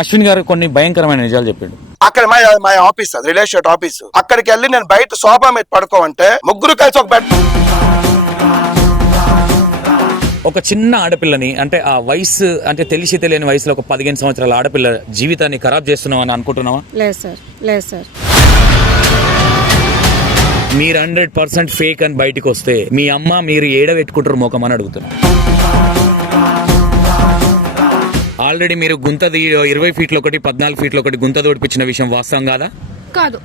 అశ్విన్ గారు కొన్ని భయంకరమైన నిజాలు చెప్పాడు. అక్కడ మా ఆఫీస్, అది రియల్ ఎస్టేట్ ఆఫీస్. అక్కడికి వెళ్ళి నేను బయట సోఫా మీద పడుకోమంటే ముగ్గురు కలిసి ఒక బెడ్. ఒక చిన్న ఆడపిల్లని, అంటే ఆ వయసు, అంటే తెలిసి తెలియని వయసులో ఒక 15 సంవత్సరాల ఆడపిల్ల జీవితాన్ని ఖరాబ్ చేస్తున్నావు అని అనుకుంటున్నావా? లేదు సార్. మీరు 100% ఫేక్ అని బయటకు వస్తే మీ అమ్మ మీరు ఏడబెట్టుకుంటారు ముఖం అని అడుగుతున్నా. ఆల్రెడీ మీరు గుంతది 20 ఫీట్లు ఒకటి 14 ఫీట్లు ఒకటి గుంత తోడిపించిన విషయం వాస్తవం కాదా? కాదు.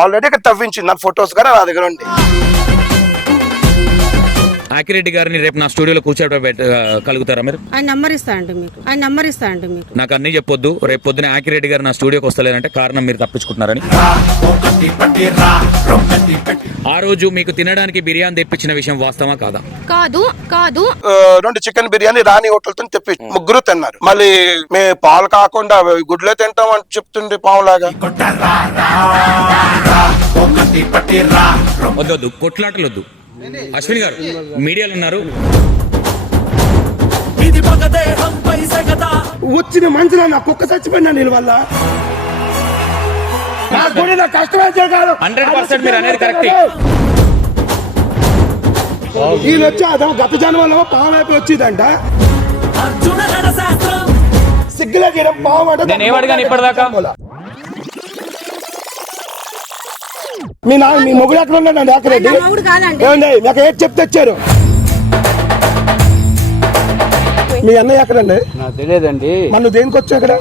ఆల్రెడీ ఇక్కడ తవ్వించింది, నా ఫొటోస్ కూడా నా దగ్గర ఉంది. ఆకిరెడ్డి గారిని రేపు నా స్టూడియోలో కూర్చోబెట్టగలుగుతారా మీరు? ఆయన నంబర్ ఇస్తా అండి మీకు. నాకు అన్ని చెప్పొద్దు. రేపు పొద్దున ఆకిరెడ్డి గారు నా స్టూడియోకి వస్తలేదంటే కారణం మీరు తప్పించుకుంటున్నారని. ఆ రోజు మీకు తినడానికి బిర్యానీ తెప్పించిన విషయం వాస్తవా కాదా? కాదు. 2 చికెన్ బిర్యానీ రాణి హోటల్ తో తెప్పి ముగ్గురు తిన్నారు. మళ్ళీ మేము పాలు కాకుండా గుడ్లే తింటాం అని చెప్తుండే పావులాగా. వద్దు, కొట్లాటలు వద్దు. అశ్విన్ గారు మీడియాలో ఉన్నారు. వచ్చిన మనుషులు నా కుక్క చచ్చిపోయినా నేను వల్ల 100% మీరు అనేది కరెక్ట్. ఈయన వచ్చి అదో గత జన్మలో పాము అయిపోయి వచ్చిందంట. సిగ్గులే పాము అంటే నేను ఏమడిగాను ఇప్పటిదాకా? మీ మొగుడు ఎక్కడ ఉన్నాడండి? ఆకిరెడ్డి ఏమండి నాకు ఏది చెప్తే వచ్చారు? మీ అన్నయ్య ఎక్కడండి? నాకు తెలియదండి. మన దేనికి వచ్చా ఇక్కడ?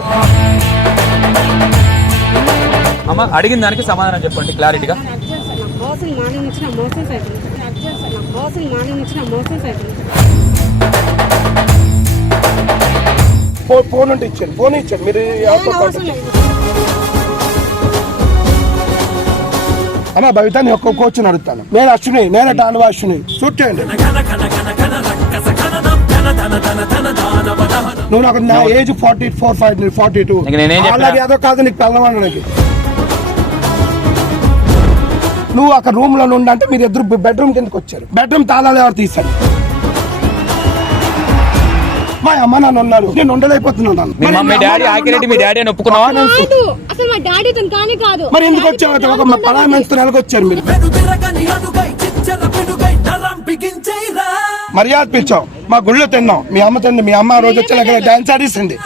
అమ్మ అడిగిన దానికి సమాధానం చెప్పండి క్లారిటీగా. ఫోన్ ఉంటే ఇచ్చాను, ఫోన్ ఇచ్చాను. మీరు అమ్మా భవిత నేను ఒక్క కూర్చొని అడుగుతాను. నేను అశ్విని, నేను డాన్వా అశ్విని. షూట్ చేయండి. నువ్వు నాకు నా ఏజ్ 44, 42. అలాగే అదో కాదు నీకు పెళ్ళమనడానికి. నువ్వు అక్కడ రూమ్ లో ఉండంటే మీరు ఇద్దరు బెడ్రూమ్ కిందకి వచ్చారు. బెడ్రూమ్ తాళాలు ఎవరు తీశారు? మా అమ్మ నాన్న ఉన్నారు, నేను ఉండలేకపోతున్నాను. మరి ఎందుకు వచ్చావు? ఒక పరామర్శ నెలకు వచ్చారు మీరు. మర్యాద పిలిచావు, మా గుళ్ళో తిన్నాం, మీ అమ్మ తింది. మీ అమ్మ రోజు వచ్చి డాన్స్ ఆడిస్తుంది.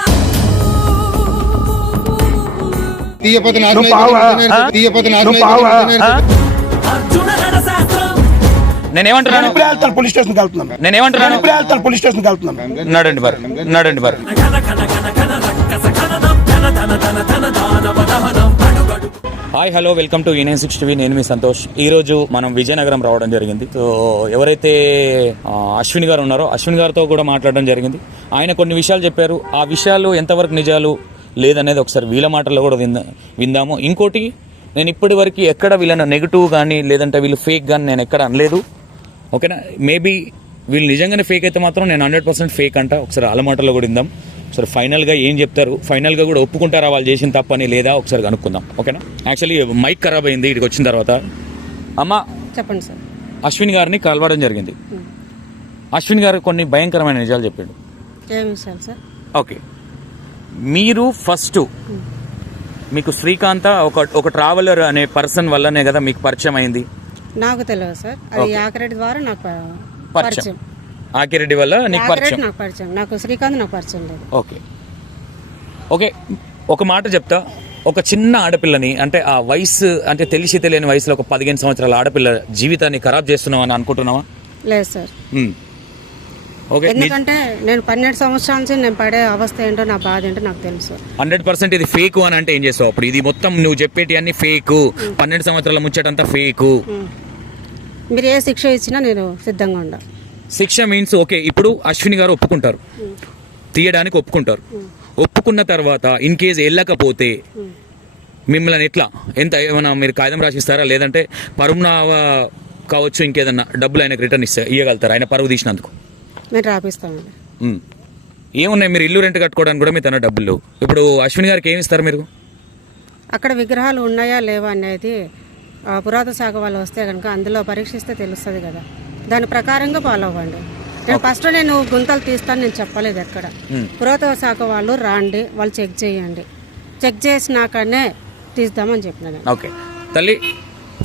నేనేమంటున్నాను? పోలీస్ స్టేషన్కి వెళ్తున్నాను. పోలీస్ స్టేషన్కి వెళ్తున్నాను. నడండి బారు. Hi hello, welcome to E960 TV. నేను మీ సంతోష్. ఈ రోజు మనం విజయనగరం రావడం జరిగింది. సో ఎవరైతే అశ్విన్ గారు ఉన్నారో అశ్విన్ గారితో కూడా మాట్లాడడం జరిగింది. ఆయన కొన్ని విషయాలు చెప్పారు. ఆ విషయాలు ఎంతవరకు నిజాలు లేదనేది ఒకసారి వీళ్ళ మాటల్లో కూడా విందాము. ఇంకోటి, నేను ఇప్పటి వరకు ఎక్కడ వీళ్ళని నెగిటివ్ కానీ లేదంటే వీళ్ళు ఫేక్ కానీ నేను ఎక్కడ అనలేదు. ఓకేనా? మేబీ వీళ్ళు నిజంగానే ఫేక్ అయితే మాత్రం నేను 100% ఫేక్ అంట. ఒకసారి వాళ్ళ మాటల్లో కూడా విందాం. ఒకసారి ఫైనల్గా ఏం చెప్తారు, ఫైనల్గా కూడా ఒప్పుకుంటారా వాళ్ళు చేసిన తప్పని లేదా ఒకసారి కనుక్కుందాం. ఓకేనా? యాక్చువల్లీ మైక్ ఖరాబ్ అయింది ఇక్కడికి వచ్చిన తర్వాత. అమ్మ చెప్పండి సార్. అశ్విన్ గారిని కలవడం జరిగింది. అశ్విన్ గారు కొన్ని భయంకరమైన నిజాలు చెప్పాడు. ఏం విషయాలు సార్? ఓకే, మీరు ఫస్ట్ మీకు శ్రీకాంత ఒక ట్రావెలర్ అనే పర్సన్ వల్లనే కదా మీకు పరిచయం అయింది? నాకు తెలియదు సార్, అది ఆకిరెడ్డి ద్వారా నాకు పరిచయం. ఆకిరెడ్డి వల్ల నీకు పరిచయం? నాకు పరిచయం. నాకు శ్రీకాంత్ నాకు పరిచయం లేదు. ఓకే, ఒక మాట చెప్తా. ఒక చిన్న ఆడపిల్లని, అంటే ఆ వయసు, అంటే తెలిసి తెలియని వయసులో ఒక 15 సంవత్సరాల ఆడపిల్ల జీవితాన్ని ఖరాబ్ చేస్తున్నావు అని అనుకుంటున్నావా? లేదు సార్. ఓకే, ఎందుకంటే నేను 12 సంవత్సరాల నుంచి నేను పడే అవస్థ ఏంటో, నా బాధ ఏంటో నాకు తెలుసు. 100% ఇది ఫేక్ అని అంటే ఏం చేస్తావు అప్పుడు? ఇది మొత్తం నువ్వు చెప్పేటి అన్ని ఫేక్. 12 సంవత్సరాల ముచ్చటంతా ఫేక్. మీరు ఏ శిక్ష ఇచ్చినా నేను సిద్ధంగా ఉండా. శిక్ష మీన్స్ ఓకే, ఇప్పుడు అశ్విని గారు ఒప్పుకుంటారు, తీయడానికి ఒప్పుకుంటారు. ఒప్పుకున్న తర్వాత ఇన్ కేసు వెళ్ళకపోతే మిమ్మల్ని ఎట్లా, ఏమైనా మీరు కాగితం రాసిస్తారా? లేదంటే పరువు కావచ్చు, ఇంకేదన్నా డబ్బులు ఆయనకు రిటర్న్ ఇవ్వగలుగుతారు ఆయన పరువు తీసినందుకు? మేము రాపిస్తామండి. ఏమున్నాయి, మీరు ఇల్లు రెంట్ కట్టుకోవడానికి కూడా మీ తన డబ్బులు. ఇప్పుడు అశ్విని గారికి ఏమి ఇస్తారు మీరు? అక్కడ విగ్రహాలు ఉన్నాయా లేవా అనేది పురాతన శాఖ వాళ్ళు వస్తే కనుక అందులో పరీక్షిస్తే తెలుస్తుంది కదా, దాని ప్రకారంగా ఫాలో అవ్వండి. నేను ఫస్ట్ నేను గుంతలు తీస్తాను నేను చెప్పలేదు ఎక్కడ. పురాతన శాఖ వాళ్ళు రాండి, వాళ్ళు చెక్ చేయండి, చెక్ చేసినాకనే తీద్దామని చెప్పిన నేను. ఓకే తల్లి,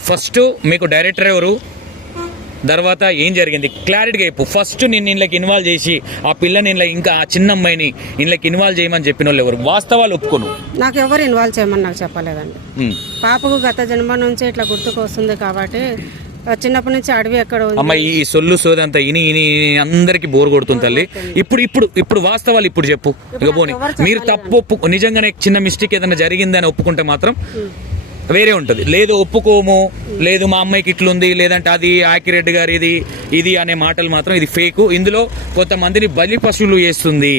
ఫస్ట్ మీకు డైరెక్టర్ ఎవరు, తర్వాత ఏం జరిగింది క్లారిటీగా చెప్పు. ఫస్ట్ నేను ఇంట్లోకి ఇన్వాల్వ్ చేసి ఆ పిల్లని ఇంట్లో ఇంకా ఆ చిన్న అమ్మాయిని ఇంట్లోకి ఇన్వాల్వ్ చేయమని చెప్పిన వాళ్ళు ఎవరు? వాస్తవాలు ఒప్పుకోను. నాకు ఎవరు ఇన్వాల్వ్ చేయమని నాకు చెప్పలేదండి. పాపకు గత జన్మ నుంచి ఇట్లా గుర్తుకు వస్తుంది కాబట్టి చిన్నప్పటి నుంచి అడవి ఎక్కడ ఉంది. అమ్మ ఈ సొల్లు సోదంతా ఇని ఇని అందరికి బోర్ కొడుతుంది తల్లి. ఇప్పుడు వాస్తవాలు ఇప్పుడు చెప్పు. ఇక పోనీ మీరు తప్పు నిజంగానే చిన్న మిస్టేక్ ఏదైనా జరిగిందని ఒప్పుకుంటే మాత్రం వేరే ఉంటుంది. లేదు ఒప్పుకోము, లేదు మా అమ్మాయికి ఇట్లుంది, లేదంటే అది యాకిరెడ్డి గారు ఇది అనే మాటలు మాత్రం ఇది ఫేకు. ఇందులో కొంతమందిని బలి పశువులు చేస్తుంది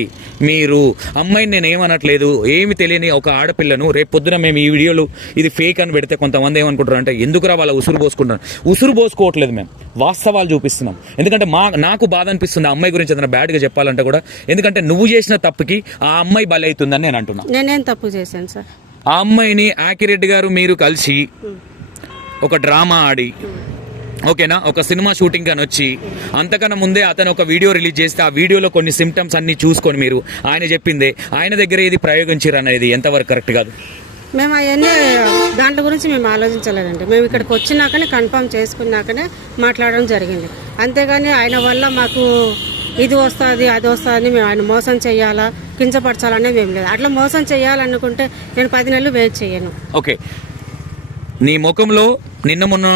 మీరు. అమ్మాయిని నేను ఏమనట్లేదు, ఏమి తెలియని ఒక ఆడపిల్లను రేపు పొద్దున మేము ఈ వీడియోలు ఇది ఫేక్ అని పెడితే కొంతమంది ఏమనుకుంటారు అంటే ఎందుకురా వాళ్ళ ఉసురు పోసుకుంటారు. ఉసురు పోసుకోవట్లేదు, మేము వాస్తవాలు చూపిస్తున్నాం. ఎందుకంటే నాకు బాధ అనిపిస్తుంది ఆ అమ్మాయి గురించి ఏదైనా బ్యాడ్గా చెప్పాలంటే కూడా. ఎందుకంటే నువ్వు చేసిన తప్పుకి ఆ అమ్మాయి బలి అవుతుందని నేను అంటున్నా. నేనేం తప్పు చేశాను సార్? ఆ అమ్మాయిని యాకిరెడ్డి గారు మీరు కలిసి ఒక డ్రామా ఆడి, ఓకేనా, ఒక సినిమా షూటింగ్ అని వచ్చి అంతకన్నా ముందే అతను ఒక వీడియో రిలీజ్ చేస్తే ఆ వీడియోలో కొన్ని సిమ్టమ్స్ అన్ని చూసుకొని మీరు ఆయన చెప్పిందే ఆయన దగ్గర ఇది ప్రయోగించారు అనేది ఎంతవరకు కరెక్ట్ కాదు? మేము అవన్నీ దాంట్లో గురించి మేము ఆలోచించలేదండి. మేము ఇక్కడికి వచ్చినాకనే కన్ఫర్మ్ చేసుకున్నాకనే మాట్లాడడం జరిగింది. అంతేగాని ఆయన వల్ల మాకు ఇది వస్తుంది అది వస్తుంది మేము ఆయన మోసం చేయాలా కించపరచాలనే మేము లేదు. అట్లా మోసం చేయాలనుకుంటే నేను 10 నెలలు వెయిట్ చేయను. ఓకే, నీ ముఖంలో నిన్న మొన్న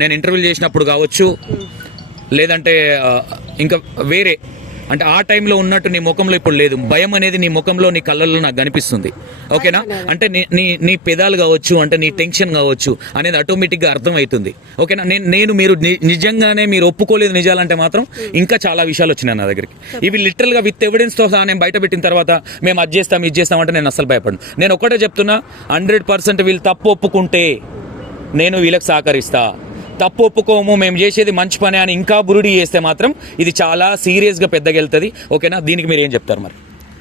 నేను ఇంటర్వ్యూ చేసినప్పుడు కావచ్చు, లేదంటే ఇంకా వేరే అంటే ఆ టైంలో ఉన్నట్టు నీ ముఖంలో ఇప్పుడు లేదు. భయం అనేది నీ ముఖంలో నీ కళ్ళల్లో నాకు కనిపిస్తుంది. ఓకేనా, అంటే నీ పెదాలు కావచ్చు, అంటే నీ టెన్షన్ కావచ్చు అనేది ఆటోమేటిక్గా అర్థమవుతుంది. ఓకేనా, నేను మీరు నిజంగానే మీరు ఒప్పుకోలేదు నిజాలంటే మాత్రం ఇంకా చాలా విషయాలు వచ్చినాయి నా దగ్గరికి. ఇవి లిటరల్గా విత్ ఎవిడెన్స్తో సహా నేను బయట పెట్టిన తర్వాత మేము అది చేస్తాం ఇది చేస్తామంటే నేను అస్సలు భయపడను. నేను ఒకటే చెప్తున్నా, 100% వీళ్ళు తప్పు ఒప్పుకుంటే నేను వీళ్ళకి సహకరిస్తా. తప్పు ఒప్పుకోము, మేము చేసేది మంచి పని అని ఇంకా బురుడి చేస్తే మాత్రం ఇది చాలా సీరియస్గా పెద్దగా వెళ్తుంది. ఓకేనా, దీనికి మీరు ఏం చెప్తారు మరి?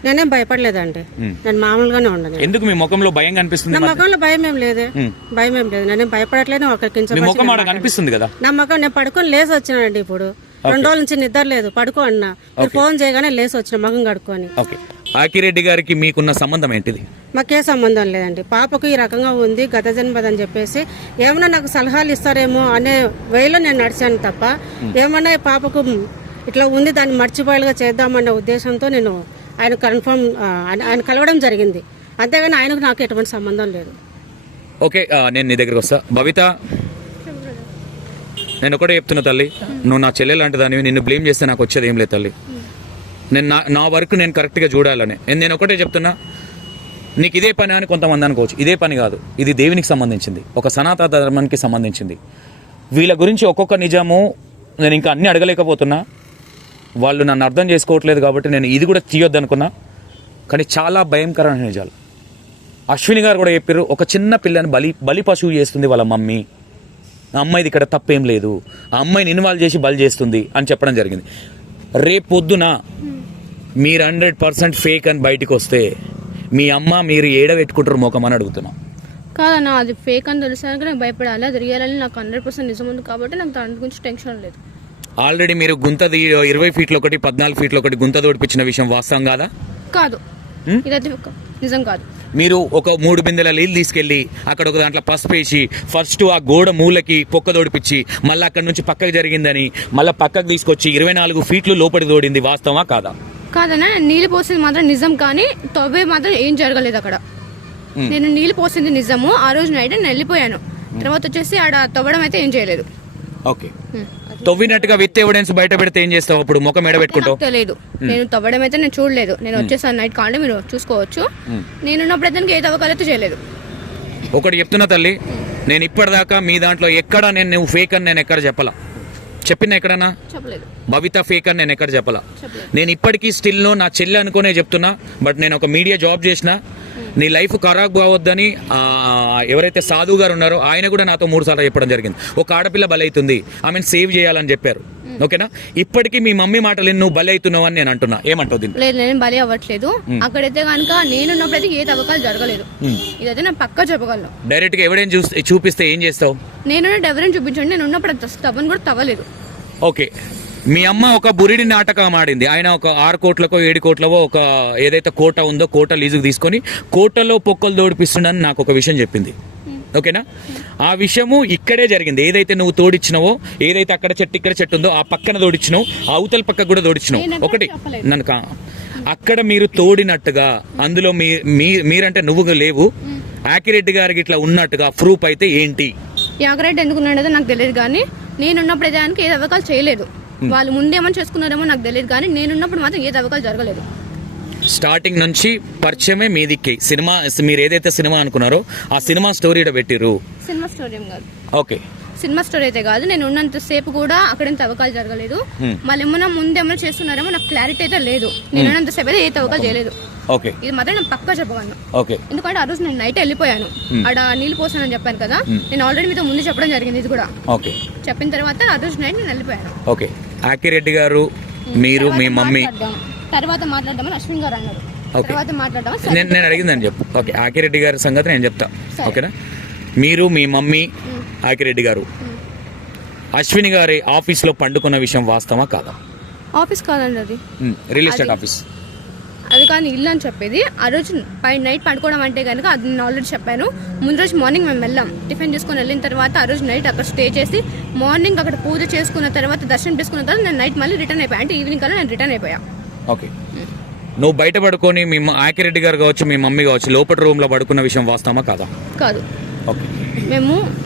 నేనేం భయపడలేదండి, నేను మామూలుగానే ఉండను. ఎందుకు మీ ముఖంలో భయం కనిపిస్తుంది? నా ముఖంలో భయం ఏం లేదు, భయం ఏం లేదు. నేనేం భయపడట్లేదు. మీ ముఖం ఆడ కనిపిస్తుంది కదా. నా ముఖం నేను పడుకొని లేసి వచ్చినానండి. ఇప్పుడు 2 రోజుల నుంచి నిద్ర లేదు, పడుకో అన్నా. మీరు ఫోన్ చేయగానే లేసి వచ్చిన ముఖం కడుక్కొని. ఓకే, ఆకిరెడ్డి గారికి మీకున్న సంబంధం ఏంటిది? మాకే సంబంధం లేదండి. పాపకు ఈ రకంగా ఉంది గత జన్మదని చెప్పేసి ఏమన్నా నాకు సలహాలు ఇస్తారేమో అనే వేలో నేను నడిచాను తప్ప ఏమన్నా పాపకు ఇట్లా ఉంది దాన్ని మర్చిపోయేలాగా చేద్దామన్న ఉద్దేశంతో నేను ఆయన కన్ఫర్మ్ ఆయన కలవడం జరిగింది. అంతేగాని ఆయనకు నాకు ఎటువంటి సంబంధం లేదు. ఓకే, నేను నీ దగ్గరికి వస్తా. భవిత, నేను ఒకటే చెప్తున్నా తల్లి, నువ్వు నా చెల్లె లాంటి దానివి. నిన్ను బ్లేమ్ చేస్తే నాకు వచ్చేది ఏం లేదు తల్లి. నేను నా వర్క్ నేను కరెక్ట్గా చూడాలని నేను ఒకటే చెప్తున్నా. నీకు ఇదే పని అని కొంతమంది అనుకోవచ్చు, ఇదే పని కాదు, ఇది దేవునికి సంబంధించింది, ఒక సనాతన ధర్మానికి సంబంధించింది. వీళ్ళ గురించి ఒక్కొక్క నిజము నేను ఇంకా అన్నీ అడగలేకపోతున్నా. వాళ్ళు నన్ను అర్థం చేసుకోవట్లేదు కాబట్టి నేను ఇది కూడా తీయొద్దు అనుకున్నా. కానీ చాలా భయంకరమైన నిజాలు. అశ్విని గారు కూడా చెప్పారు, ఒక చిన్న పిల్లని బలి పశువు చేస్తుంది వాళ్ళ మమ్మీ. ఆ అమ్మాయిది ఇక్కడ తప్పేం లేదు, ఆ అమ్మాయిని ఇన్వాల్వ్ చేసి బలి చేస్తుంది అని చెప్పడం జరిగింది. రేపు పొద్దున మీరు 100% ఫేక్ అని బయటకు వస్తే మీ అమ్మ మీరు ఏడబెట్టుకుంటారు ముఖం అని అడుగుతున్నా. కాదన్నా, అది ఫేక్ అని తెలిసాక నాకు భయపడాలి. అది రియల్ అని నాకు 100% నిజం ఉంది కాబట్టి నాకు దాని గురించి టెన్షన్ లేదు. ఆల్రెడీ మీరు గుంతది 20 ఫీట్లు ఒకటి 14 ఫీట్లు ఒకటి గుంత తోడిపించిన విషయం వాస్తవం కాదా? కాదు, ఇదైతే నిజం కాదు. మీరు ఒక 3 బిందెల నీళ్ళు తీసుకెళ్లి అక్కడ ఒక దాంట్లో పసుపు వేసి ఫస్ట్ ఆ గోడ మూలకి పొక్క తోడిపించి మళ్ళీ అక్కడ నుంచి పక్కకు జరిగిందని మళ్ళీ పక్కకు తీసుకొచ్చి 24 ఫీట్లు లోపలి తోడింది వాస్తవా కాదా? కాదన్నా, నీళ్ళు పోసింది మాత్రం నిజం, కానీ తవ్వే మాత్రం ఏం జరగలేదు అక్కడ. నేను నీళ్ళు పోసింది నిజము. ఆ రోజు నైట్ నేను వెళ్ళిపోయాను. తర్వాత వచ్చేసి ఆడ తవ్వడం అయితే ఏం చేయలేదు. ఓకే, తవ్వినట్టుగా విత్ ఎవిడెన్స్ బయట పెడితే ఏం చేస్తావు? అప్పుడు ముఖం ఎడబెట్టుకుంటావు? తెలియదు, నేను తవ్వడం అయితే నేను చూడలేదు. నేను వచ్చేసాను నైట్, కాంటే మీరు చూసుకోవచ్చు. నేనున్నప్పుడు అయితే ఏ తవ్వకాలైతే చేయలేదు. ఒకటి చెప్తున్నా తల్లి, నేను ఇప్పటిదాకా మీ దాంట్లో ఎక్కడ నువ్వు ఫేక్ అని నేను ఎక్కడ చెప్పలా. చెప్పినా ఎక్కడన్నా? చెప్పలేదు. భవిత ఫేక్ అని నేను ఎక్కడ చెప్పలా. నేను ఇప్పటికీ స్టిల్ నా చెల్లి అనుకునే చెప్తున్నా. బట్ నేను ఒక మీడియా జాబ్ చేసిన, నీ లైఫ్ ఖరాబ్ కావద్దని ఎవరైతే సాధు గారు ఉన్నారో ఆయన కూడా నాతో 3 సార్లు చెప్పడం జరిగింది. ఒక ఆడపిల్ల బలవుతుంది, ఆమెను సేవ్ చేయాలని చెప్పారు. ఓకేనా, ఇప్పటికీ మీ మమ్మీ మాటలు నువ్వు బలి అవుతున్నావు అని నేను అంటున్నా. ఏమంటావు దీన్ని? లేదు, నేను బలి అవ్వట్లేదు. అక్కడైతే కనుక నేనున్నప్పుడైతే ఏ తవ్వకాలు జరగలేదు. ఇదైతే నేను పక్కా చెప్పగలను. డైరెక్ట్ గా ఎవిడెన్స్ చూపిస్తే ఏం చేస్తావు? నేను ఎవరైనా చూపించండి. నేను ఉన్నప్పుడు తవ్వను కూడా తవ్వలేదు. ఓకే, మీ అమ్మ ఒక బురిడి నాటకం ఆడింది. ఆయన ఒక 6 కోట్లకో 7 కోట్లకో ఒక ఏదైతే కోట ఉందో కోట లీజుకు తీసుకొని కోటలో పొక్కలు తోడిపిస్తుండని నాకు ఒక విషయం చెప్పింది. ఓకేనా? ఆ విషయము ఇక్కడే జరిగింది. ఏదైతే నువ్వు తోడిచ్చినావో, ఏదైతే అక్కడ చెట్టు ఇక్కడ చెట్టు ఉందో ఆ పక్కన తోడిచ్చినావు, ఆ అవతల పక్క కూడా తోడిచ్చినావు. ఒకటి నన్ను అక్కడ మీరు తోడినట్టుగా అందులో మీరంటే నువ్వు లేవు, యాకిరెడ్డి గారికి ఇట్లా ఉన్నట్టుగా ప్రూఫ్ అయితే ఏంటి? యాగరెడ్డి ఎందుకు ఉన్నాడో నాకు తెలియదు, కానీ నేనున్నప్పుడు దానికి ఏ తవ్వకాలు చేయలేదు. వాళ్ళు ముందేమని చేసుకున్నారేమో నాకు తెలియదు, కానీ నేనున్నప్పుడు మాత్రం ఏ తవ్వకాలు జరగలేదు. స్టార్టింగ్ నుంచి పరిచయమే మీదికి. సినిమా మీరు ఏదైతే సినిమా అనుకున్నారో ఆ సినిమా స్టోరీ పెట్టిర్రు. సినిమా స్టోరీ ఏం కాదు. ఓకే, సినిమా స్టోరీ అయితే కాదు. నేను ఉన్నంత సేపు కూడా అక్కడేం తవ్వకాలు జరగలేదు. మళ్ళీ ఏమన్నా ముందేమన్నా చేస్తున్నారేమో నాకు క్లారిటీ అయితే లేదు. నేను ఉన్నంత సేపు అయితే ఏ తవ్వకాలు చేయలేదు. ఓకే, ఇది మాత్రం నేను పక్కా చెప్పగలను. ఓకే, ఎందుకంటే ఆ రోజు నేను నైట్ వెళ్ళిపోయాను. ఆడ నీళ్ళు పోసానని చెప్పాను కదా, నేను ఆల్రెడీ మీతో ముందు చెప్పడం జరిగింది. ఇది కూడా ఓకే చెప్పిన తర్వాత ఆ రోజు నైట్ నేను వెళ్ళిపోయాను. ఓకే, యాకిరెడ్డి గారు మీరు మీ మమ్మీ తర్వాత మాట్లాడదామని అశ్విన్ గారు అన్నారు. తర్వాత మాట్లాడదామని నేను అడిగిందని చెప్పు. ఓకే, యాకిరెడ్డి గారి సంగతి నేను చెప్తా. ఓకేనా? మీరు మీ మమ్మీ యాకిరెడ్డి గారు అశ్విని గారి ఆఫీస్లో పండుకున్న విషయం వాస్తవా కాదా? ఆఫీస్ కాదండి, అది రియల్ ఎస్టేట్ ఆఫీస్. అది కానీ ఇల్లు అని చెప్పేది. ఆ రోజు నైట్ పడుకోవడం అంటే కనుక అది నేను ఆల్రెడీ చెప్పాను. ముందు రోజు మార్నింగ్ మేము వెళ్ళాం, టిఫిన్ చేసుకుని వెళ్ళిన తర్వాత ఆ రోజు నైట్ అక్కడ స్టే చేసి మార్నింగ్ అక్కడ పూజ చేసుకున్న తర్వాత దర్శనం చేసుకున్న తర్వాత నేను నైట్ మళ్ళీ రిటర్న్ అయిపోయా. అంటే ఈవినింగ్ కల్లా నేను రిటర్న్ అయిపోయా. ఓకే, నువ్వు బయట పడుకొని మీ యాకిరెడ్డి గారు కావచ్చు, మీ మమ్మీ కావచ్చు, లోపల రూమ్లో పడుకున్న విషయం వాస్తవమా కాదా? కాదు. ఓకే,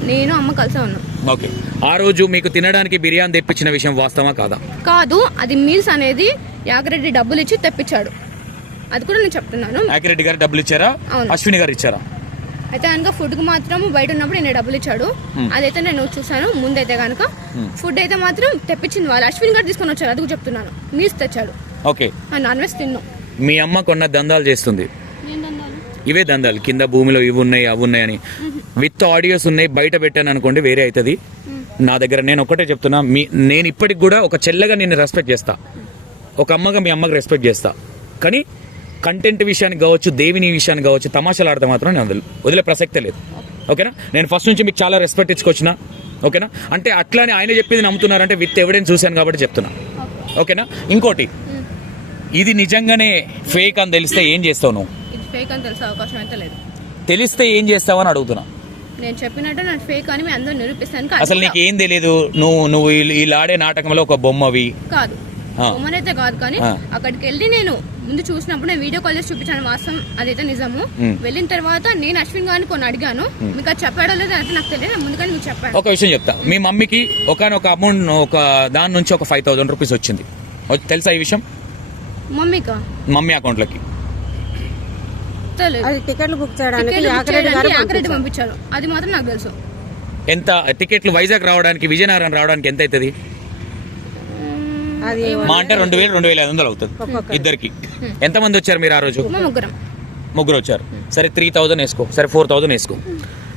నేను అమ్మ కలిసే ఉన్నాం. ఓకే, ఆ రోజు మీకు తినడానికి బిర్యానీ తెప్పించిన విషయం వాస్తవమా కాదా? కాదు, అది మీల్స్ అనేది యాగిరెడ్డి డబ్బులు ఇచ్చి తెప్పించాడు. అది కూడా నేను చెప్తున్నాను. యాకిరెడ్డి గారు డబ్బులు ఇచ్చారా? అశ్విని గారు ఇచ్చారా? అయితే కనుక ఫుడ్ కు మాత్రం బయట ఉన్నప్పుడు నేను డబ్బులు ఇచ్చాడు. అదైతే నేను చూసాను. ముందైతే కనుక ఫుడ్ అయితే మాత్రం తెప్పించింది వాళ్ళు. అశ్విన్ గారు తీసుకొని వచ్చారు, అది చెప్తున్నాను. మీల్స్ తెచ్చాడు. ఓకే, నాన్ వెజ్ తిన్నాం. మీ అమ్మ కొన్న దందాలు చేస్తుంది. ఇవే దందాలు, కింద భూమిలో ఇవి ఉన్నాయి అవి ఉన్నాయని విత్ ఆడియోస్ ఉన్నాయి. బయట పెట్టాను అనుకోండి వేరే అవుతుంది. నా దగ్గర నేను ఒకటే చెప్తున్నా, నేను ఇప్పటికి కూడా ఒక చెల్లెగా నేను రెస్పెక్ట్ చేస్తా, ఒక అమ్మగా మీ అమ్మకి రెస్పెక్ట్ చేస్తా. కానీ కంటెంట్ విషయానికి కావచ్చు, దేవుని విషయానికి కావచ్చు, తమాషాలు ఆడితే మాత్రం నేను వదిలే ప్రసక్తే లేదు. ఓకేనా? నేను ఫస్ట్ నుంచి మీకు చాలా రెస్పెక్ట్ ఇచ్చుకొచ్చిన. ఓకేనా? అంటే అట్లానే ఆయన చెప్పింది నమ్ముతున్నారంటే విత్ ఎవిడెన్స్ చూశాను కాబట్టి చెప్తున్నా. ఓకేనా? ఇంకోటి, ఇది నిజంగానే ఫేక్ అని తెలిస్తే ఏం చేస్తావు నువ్వు? ఇది ఫేక్ అని తెలిసే అవకాశం అయితే లేదు. తెలిస్తే ఏం చేస్తావని అడుగుతున్నా. నేను చెప్పినట్టు నేను ఫేక్ అని అందరూ నిరూపిస్తాను. అసలు నీకు ఏం తెలియదు. నువ్వు వీళ్ళు ఆడే నాటకంలో ఒక బొమ్మవి కాదు, బొమ్మనైతే కాదు. కానీ అక్కడికి వెళ్ళి నేను ముందు చూసినప్పుడు నేను వీడియో కాల్ చేసి చూపించాను. వాస్తవం అదైతే నిజము. వెళ్ళిన తర్వాత నేను అశ్విన్ గారిని కొన్ని అడిగాను. మీకు అది చెప్పాడో లేదో అయితే నాకు తెలియదు. ముందుగానే మీకు చెప్పాను. ఒక విషయం చెప్తా. మీ మమ్మీకి ఒక అమౌంట్ ఒక దాని నుంచి ఒక 5,000 రూపీస్ వచ్చింది. తెలుసా ఈ విషయం? మమ్మీ అకౌంట్లోకి టికెట్లు బుక్ చేయడానికి యాకిరెడ్డి పంపించారు. అది మాత్రం నాకు తెలుసు. ఎంత టికెట్లు వైజాగ్ రావడానికి, విజయనగరం రావడానికి ఎంత అవుతుంది? మా అంటే 2,000 2,500 అవుతుంది ఇద్దరికి. ఎంతమంది వచ్చారు మీరు ఆ రోజు? ముగ్గురు వచ్చారు. సరే 3,000 వేసుకో, సరే 4,000 వేసుకో.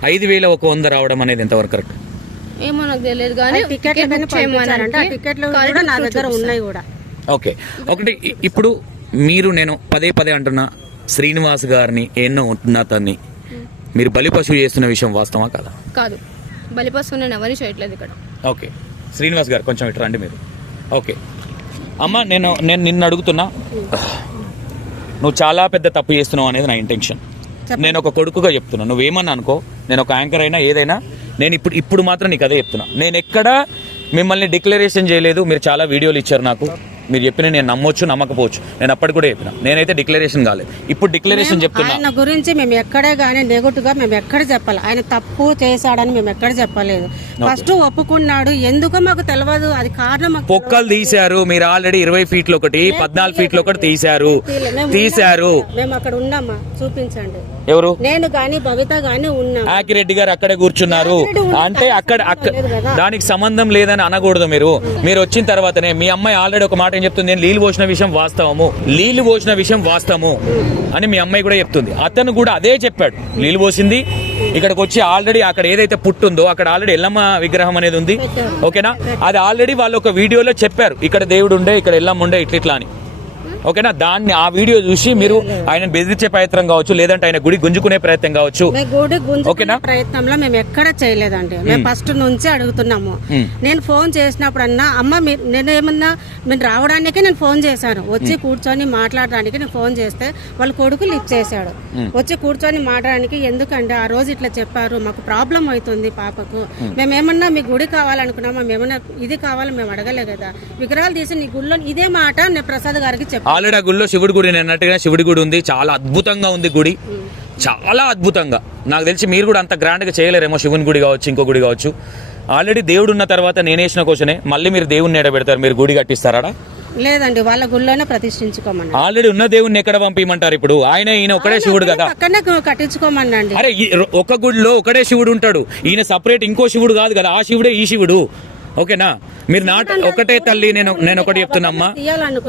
5,000 ఒక 100 రావడం అనేది ఎంతవరకు కరెక్ట్? ఏమో నాకు తెలియదు, కానీ ఓకే, ఒకటి ఇప్పుడు నేను పదే అంటున్నా, శ్రీనివాస్ గారిని ఎన్నో ఉన్నతాన్ని మీరు బలి పశువు చేస్తున్న విషయం వాస్తవా కదా? కాదు, బలి పశువు నేను ఎవరిని చేయట్లేదు ఇక్కడ. ఓకే, శ్రీనివాస్ గారు కొంచెం ఇటు రండి మీరు. ఓకే అమ్మ, నేను నిన్ను అడుగుతున్నా, నువ్వు చాలా పెద్ద తప్పు చేస్తున్నావు అనేది నా ఇంటెన్షన్. నేను ఒక కొడుకుగా చెప్తున్నా, నువ్వేమన్నా అనుకో, నేను ఒక యాంకర్ అయినా ఏదైనా, నేను ఇప్పుడు మాత్రం నీకు అదే చెప్తున్నా. నేను ఎక్కడా మిమ్మల్ని డిక్లరేషన్ చేయలేదు. మీరు చాలా వీడియోలు ఇచ్చారు నాకు, మీరు చెప్పిన నేను నమ్మొచ్చు నమ్మకపోవచ్చు. నేను అప్పటికి కూడా చెప్పిన, నేనైతే డిక్లరేషన్ కాలేదు. ఇప్పుడు డిక్లరేషన్ చెప్తున్నా. ఆయన గురించి మేము ఎక్కడే కానీ నెగటివ్ గా మేము ఎక్కడ చెప్పాలి. ఆయన తప్పు చేశాడని మేము ఎక్కడ చెప్పలేదు. ఫస్ట్ ఒప్పుకున్నాడు, ఎందుకో మాకు తెలియదు. అది కారణం పొక్కలు తీశారు. మీరు ఆల్రెడీ 20 ఫీట్లు ఒకటి, 14 ఫీట్లు ఒకటి తీశారు. మేము అక్కడ ఉన్నామా? చూపించండి. ఎవరు? నేను గాని భవిత గాని ఉన్నాం. యాకిరెడ్డి గారు అక్కడే కూర్చున్నారు. అంటే అక్కడ దానికి సంబంధం లేదని అనకూడదు. మీరు వచ్చిన తర్వాతనే మీ అమ్మాయి ఆల్రెడీ ఒక మాట ఏం చెప్తుంది, నేను నీళ్ళు పోసిన విషయం వాస్తవము అని మీ అమ్మాయి కూడా చెప్తుంది. అతను కూడా అదే చెప్పాడు, నీళ్ళు పోసింది. ఇక్కడికి వచ్చి ఆల్రెడీ అక్కడ ఏదైతే పుట్టుందో అక్కడ ఆల్రెడీ ఎల్లమ్మ విగ్రహం అనేది ఉంది. ఓకేనా? అది ఆల్రెడీ వాళ్ళు ఒక వీడియోలో చెప్పారు, ఇక్కడ దేవుడు ఉండే, ఇక్కడ ఎల్లమ్మ ఉండే, ఇట్లా అని. ఓకేనా? దాన్ని ఆ వీడియో చూసి మీరు ఆయన బెదిరించే ప్రయత్నం కావచ్చు, లేదంటే ఆయన గుడి గుంజుకునే ప్రయత్నం కావచ్చు. మేము గుడి ఓకేనా? గుంజుకునే ప్రయత్నంలో మేము ఎక్కడ చేయలేదండి. మేము ఫస్ట్ నుంచి అడుగుతున్నాము. నేను ఫోన్ చేసినప్పుడు అన్నా అమ్మ నేనేమన్నా మీరు రావడానికే నేను ఫోన్ చేశాను. వచ్చి కూర్చొని మాట్లాడడానికి నేను ఫోన్ చేస్తే వాళ్ళ కొడుకు లిఫ్ట్ చేశాడు. వచ్చి కూర్చొని మాట్లాడడానికి ఎందుకంటే ఆ రోజు ఇట్లా చెప్పారు, మాకు ప్రాబ్లం అవుతుంది పాపకు, మేమేమన్నా మీ గుడి కావాలనుకున్నామా, మేమన్నా ఇది కావాలి మేము అడగలే కదా, విగ్రహాలు తీసి నీ గుడిలో ఇదే మాట నేను ప్రసాద్ గారికి చెప్పాను. ఆల్రెడీ ఆ గుడిలో శివుడి గుడి నేను అన్నట్టుగా శివుడి గుడి ఉంది, చాలా అద్భుతంగా ఉంది గుడి, చాలా అద్భుతంగా. నాకు తెలిసి మీరు కూడా అంత గ్రాండ్ గా చేయలేరేమో, శివుని గుడి కావచ్చు ఇంకో గుడి కావచ్చు. ఆల్రెడీ దేవుడు ఉన్న తర్వాత నేను వేసిన క్వశ్చనే, మళ్ళీ మీరు దేవుడిని ఎడబెడతారు, మీరు గుడి కట్టిస్తారా? లేదండి, వాళ్ళ గుళ్ళోనే ప్రతిష్ఠించుకోమన్నా. ఆల్రెడీ ఉన్న దేవుడిని ఎక్కడ పంపించమంటారు? ఇప్పుడు ఈయన ఒకడే శివుడు కదా, పక్కనే కట్టించుకోమనండి. అరే ఒక గుడిలో ఒకడే శివుడు ఉంటాడు, ఈయన సపరేట్ ఇంకో శివుడు కాదు కదా, ఆ శివుడే ఈ శివుడు. ఓకేనా? మీరు ఒకటే తల్లి. నేను ఒకటి చెప్తున్నమ్మా,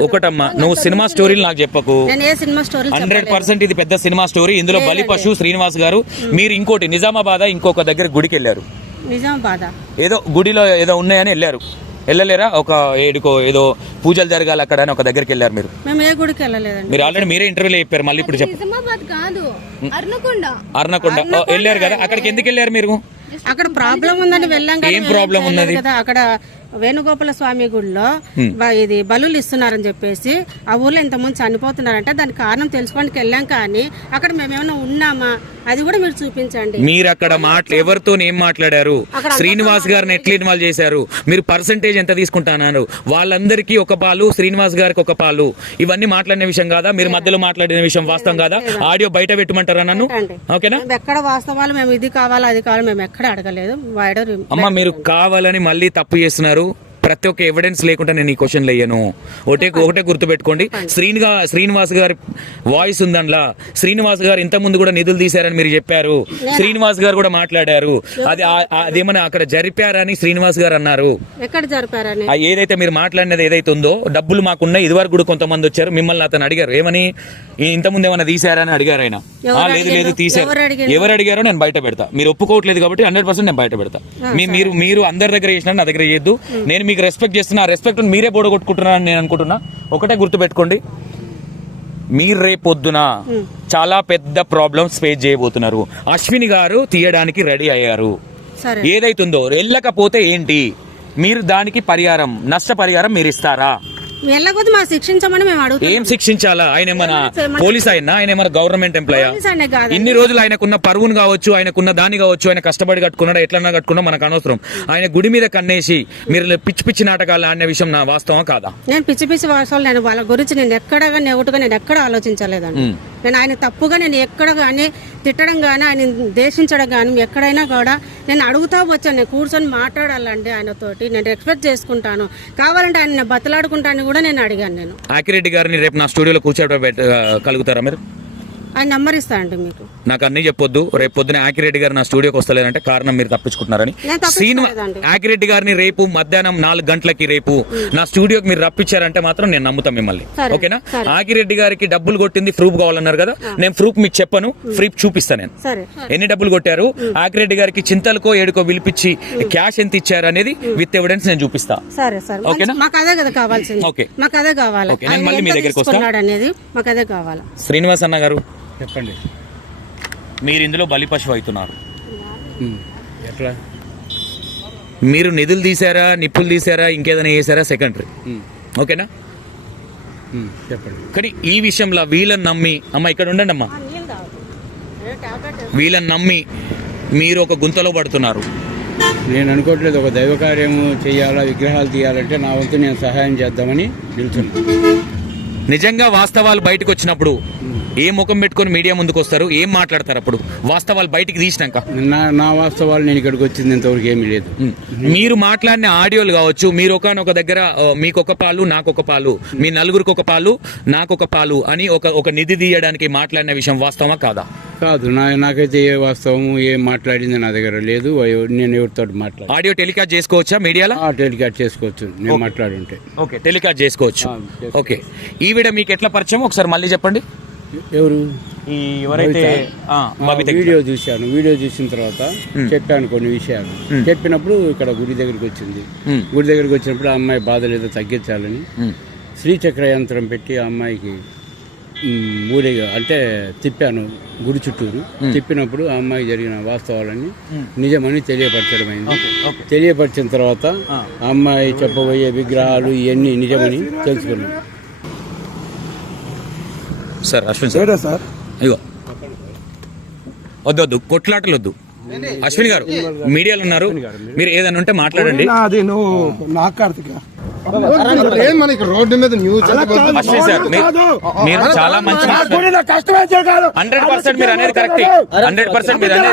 ఒకటమ్మా, నువ్వు సినిమా స్టోరీలు నాకు చెప్పకు. 100% ఇది పెద్ద సినిమా స్టోరీ. ఇందులో బలి పశు శ్రీనివాస్ గారు, మీరు ఇంకోటి నిజామాబాద్ ఇంకొక దగ్గర గుడికి వెళ్ళారు, నిజామాబాద్ ఏదో గుడిలో ఏదో ఉన్నాయని వెళ్ళారు, వెళ్ళలేరా? ఒక ఏడుకో ఏదో పూజలు జరగాలి అక్కడ అని ఒక దగ్గరికి వెళ్ళారు మీరు. మేము ఏ గుడికి వెళ్ళలేదండి. మీరు ఆల్రెడీ మీరే ఇంటర్వ్యూలో చెప్పారు, మళ్ళీ ఇప్పుడు చెప్పు. నిజామాబాద్ కాదు, అర్నకొండ వెళ్ళారు కదా, అక్కడికి ఎందుకు వెళ్ళారు మీరు? అక్కడ ప్రాబ్లం ఉందని వెళ్ళాం కదా. ఏం ప్రాబ్లం ఉన్నది కదా అక్కడ వేణుగోపాల స్వామి గుడిలో ఇది బలులు ఇస్తున్నారని చెప్పేసి ఆ ఊర్లో ఇంతమంది చనిపోతున్నారంటే దానికి కారణం తెలుసుకోవడానికి వెళ్ళాం, కానీ అక్కడ మేమేమైనా ఉన్నామా అది కూడా మీరు చూపించండి. మీరు అక్కడ ఎవరితో ఏం మాట్లాడారు? శ్రీనివాస్ గారిని ఎట్లా ఇన్వాల్వ్ చేశారు? మీరు పర్సంటేజ్ ఎంత తీసుకుంటున్నారు? వాళ్ళందరికీ ఒక పాలు, శ్రీనివాస్ గారికి ఒక పాలు, ఇవన్నీ మాట్లాడిన విషయం కాదా? మీరు మధ్యలో మాట్లాడిన విషయం వాస్తవం కాదా? ఆడియో బయట పెట్టమంటారా నన్ను? ఓకేనా? ఎక్కడ వాస్తవాలు మేము ఇది కావాలి అది కావాలి మేము ఎక్కడ అడగలేదు. అమ్మ మీరు కావాలని మళ్ళీ తప్పు చేస్తున్నారు. ప్రతి ఒక్క ఎవిడెన్స్ లేకుండా నేను ఈ క్వశ్చన్లు అయ్యాను. ఒకటే గుర్తుపెట్టుకోండి, శ్రీనివాస్ గారి వాయిస్ ఉందన్లా. శ్రీనివాస్ గారు ఇంత ముందు కూడా నిధులు తీశారని మీరు చెప్పారు, శ్రీనివాస్ గారు కూడా మాట్లాడారు. అదేమన్నా అక్కడ జరిపారని శ్రీనివాస్ గారు అన్నారు. ఎక్కడ జరిపారని? ఏదైతే మీరు మాట్లాడినది ఏదైతే ఉందో, డబ్బులు మాకున్నాయి, ఇదివరకు కూడా కొంతమంది వచ్చారు, మిమ్మల్ని అతను అడిగారు ఏమని, ఇంత ముందు ఏమైనా తీశారని అడిగారు ఆయన. లేదు తీశారు. ఎవరు అడిగారో నేను బయట పెడతా. మీరు ఒప్పుకోవట్లేదు కాబట్టి 100% నేను బయట పెడతా. మీరు అందరి దగ్గర చేసినా నా దగ్గర చేయొద్దు. నేను మీకు రెస్పెక్ట్ చేస్తున్నా, ఆ రెస్పెక్ట్ మీరే బోడగొట్టుకుంటున్నారని నేను అనుకుంటున్నా. ఒకటే గుర్తుపెట్టుకోండి, మీరు రేపొద్దున చాలా పెద్ద ప్రాబ్లమ్స్ ఫేస్ చేయబోతున్నారు. అశ్విని గారు తీయడానికి రెడీ అయ్యారు. ఏదైతుందో వెళ్ళకపోతే ఏంటి, మీరు దానికి నష్టపరిహారం మీరు ఇస్తారా? వెళ్ళకపోతే మా శిక్షించమని మేము అడుగుతాం. ఏం శిక్షించాలా? ఆయన ఏమైనా పోలీస్ అయినా, ఆయన ఏమైనా గవర్నమెంట్ ఎంప్లాయా? ఇన్ని రోజులు ఆయనకున్న పరువును కావచ్చు, ఆయనకున్న దాన్ని కావచ్చు, ఆయన కష్టపడి కట్టుకున్నాడా ఎట్లన్నా కట్టుకున్నా మనకు అనవసరం. ఆయన గుడి మీద కన్నేసి మీరు పిచ్చి నాటకాలు ఆడిన విషయం నా వాస్తవం కాదా? నేను పిచ్చి వాస్తవాలు నేను వాళ్ళ గురించి నేను ఎక్కడ ఆలోచించలేదండి. నేను ఆయన తప్పుగా నేను ఎక్కడ కానీ తిట్టడం కానీ ఆయన దేశించడం కానీ ఎక్కడైనా కూడా నేను అడుగుతా వచ్చాను. నేను కూర్చొని మాట్లాడాలండి ఆయనతోటి, నేను రెస్పెక్ట్ చేసుకుంటాను, కావాలంటే ఆయన బతలాడుకుంటాను కూడా నేను అడిగాను. నేను ఆకిరెడ్డి గారిని రేపు నా స్టూడియోలో కూర్చోబెట్టగలుగుతారా? మీరు ఆయన నంబర్ ఇస్తానండి మీకు. నాకు అన్ని చెప్పొద్దు. రేపు పొద్దున ఆకిరెడ్డి గారు నా స్టూడియోకి వస్తలేదంటే కారణం మీరు తప్పించుకుంటున్నారని. ఆకిరెడ్డి గారిని రేపు మధ్యాహ్నం 4 గంటలకి రేపు నా స్టూడియోకి మీరు రప్పించారంటే మాత్రం నేను నమ్ముతాను మిమ్మల్ని. ఓకేనా? ఆకిరెడ్డి గారికి డబ్బులు కొట్టింది ప్రూఫ్ కావాలన్నారు కదా, నేను ప్రూఫ్ మీకు చెప్పను, ప్రూఫ్ చూపిస్తాను. నేను ఎన్ని డబ్బులు కొట్టారు, ఆకిరెడ్డి గారికి చింతలకో ఏడుకో పిలిపించి క్యాష్ ఎంత ఇచ్చారు అనేది విత్ ఎవిడెన్స్ నేను చూపిస్తా. ఓకేనా? మాకు అదే కదా కావాల్సింది. ఓకే, మాకు అదే కావాలి. నేను మళ్ళీ మీ దగ్గరికి వస్తాను అనేది మాకు అదే కావాలి. శ్రీనివాస్ అన్న గారు చెప్పండి. మీరు ఇందులో బలి పశువు అవుతున్నారు. ఎట్లా? మీరు నిధులు తీసారా, నిప్పులు తీసారా, ఇంకేదైనా చేశారా సెకండరీ. ఓకేనా? చెప్పండి. కానీ ఈ విషయంలో వీళ్ళని నమ్మి, అమ్మ ఇక్కడ ఉండండి అమ్మా, వీళ్ళని నమ్మి మీరు ఒక గుంతలో పడుతున్నారు. నేను అనుకోవట్లేదు ఒక దైవ కార్యము చేయాలా, విగ్రహాలు తీయాలంటే నా వంతు నేను సహాయం చేద్దామని నిల్చున్నాను. నిజంగా వాస్తవాలు బయటకు వచ్చినప్పుడు ఏ ముఖం పెట్టుకొని మీడియా ముందుకు వస్తారు, ఏం మాట్లాడతారు? అప్పుడు వాస్తవాలు బయటికి తీసినాక నా వాస్తవాలు నేను ఇక్కడికి వచ్చింది ఇంతవరకు ఏమీ లేదు. మీరు మాట్లాడిన ఆడియోలు కావచ్చు, మీరు ఒకనొక దగ్గర మీకొక పాలు నాకొక పాలు, మీ నలుగురికి ఒక పాలు నాకొక పాలు అని ఒక నిధి తీయడానికి మాట్లాడిన విషయం వాస్తవమా కాదా? కాదు, నాకైతే ఏ వాస్తవము ఏం మాట్లాడింది నా దగ్గర లేదు. నేను ఎవరితో మాట్లాడు. ఆడియో టెలికాస్ట్ చేసుకోవచ్చా మీడియాలో? టెలికాస్ట్ చేసుకోవచ్చు, నేను మాట్లాడుంటే. ఓకే, టెలికాస్ట్ చేసుకోవచ్చు. ఓకే, ఈవిడ మీకు ఎట్లా పరిచయం ఒకసారి మళ్ళీ చెప్పండి. ఎవరు? ఎవరైతే వీడియో చూశాను. వీడియో చూసిన తర్వాత చెప్పాను కొన్ని విషయాలు. చెప్పినప్పుడు ఇక్కడ గుడి దగ్గరికి వచ్చింది. గుడి దగ్గరికి వచ్చినప్పుడు ఆ అమ్మాయి బాధ లేదో తగ్గించాలని శ్రీచక్ర యంత్రం పెట్టి ఆ అమ్మాయికి ఊరేగా అంటే తిప్పాను గుడి చుట్టూరు. తిప్పినప్పుడు ఆ అమ్మాయి జరిగిన వాస్తవాలన్నీ నిజమని తెలియపరచడమైంది. తెలియపరిచిన తర్వాత ఆ అమ్మాయి చెప్పబోయే విగ్రహాలు ఇవన్నీ నిజమని తెలుసుకున్నాం. సార్ అశ్విన్ సార్ ఇగో వద్దు కొట్లాటలు వద్దు. అశ్విన్ గారు మీడియాలో ఉన్నారు, మీరు ఏదైనా ఉంటే మాట్లాడండి. అది నువ్వు నాకు కార్తిక రోడ్డు మీద న్యూస్ అశ్విన్ సార్ మీరు చాలా మంచి 100% మీరు అనేది కరెక్ట్. 100% మీరు అనేది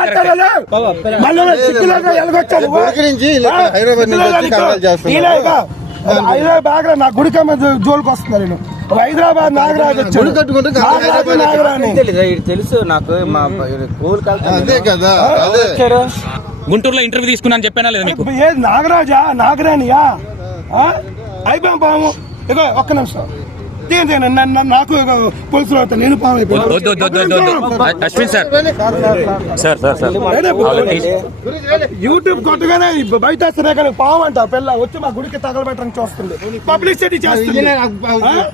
హైదరాబాద్ నా గుడిక జోలికి వస్తున్నా. నేను హైదరాబాద్ నాగరాజు తెలుసు నాకు అదే కదా. గుంటూరులో ఇంటర్వ్యూ తీసుకున్నా అని చెప్పానా లేదా మీకు? ఏది నాగరాజా నాగరానియా అయిపోయాం పాము. ఇగో ఒక్క నిమిషం నాకు పోలీసులు అవుతాను. నేను పాము అశ్విన్ సార్ యూట్యూబ్ కొట్టగానే బయట పాము అంట పిల్ల వచ్చి మా గుడికి తగలబెట్టడానికి చూస్తుంది. పబ్లిసిటీ చేస్తుంది.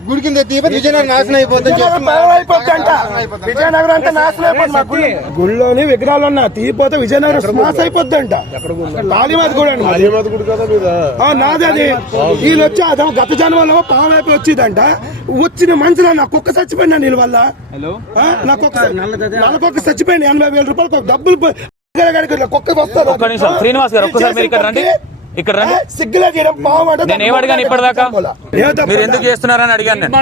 గుడి కింద విజయనగరం నాశనం అయిపోతుంది. విజయనగరం అంటే నాశనం అయిపోతుంది. మా గుడిలోని విగ్రహాలు ఉన్నా తీయపోతే విజయనగరం స్మాస్ అయిపోద్ది అంట. కాళీమాత గుడి అండి నాది. అది వీళ్ళు వచ్చి అదే గత జన్మలో పాము అయిపోయి వచ్చిందంట. వచ్చిన మనుషులు నా కుక్క చచ్చిపోయినా నీళ్ళ వల్ల. నా కుక్క చచ్చిపోయింది. 80,000 రూపాయలు డబ్బులు కుక్క వస్తారు. శ్రీనివాస్ గారు ఒక్కసారి మీరు ఇక్కడ రండి. ఇక్కడ రండి. సిగ్గులే పాము అంటే నేను ఏమడిగాను ఇప్పటిదాకా? మీరు ఎందుకు చేస్తున్నారని అడిగాను నేను.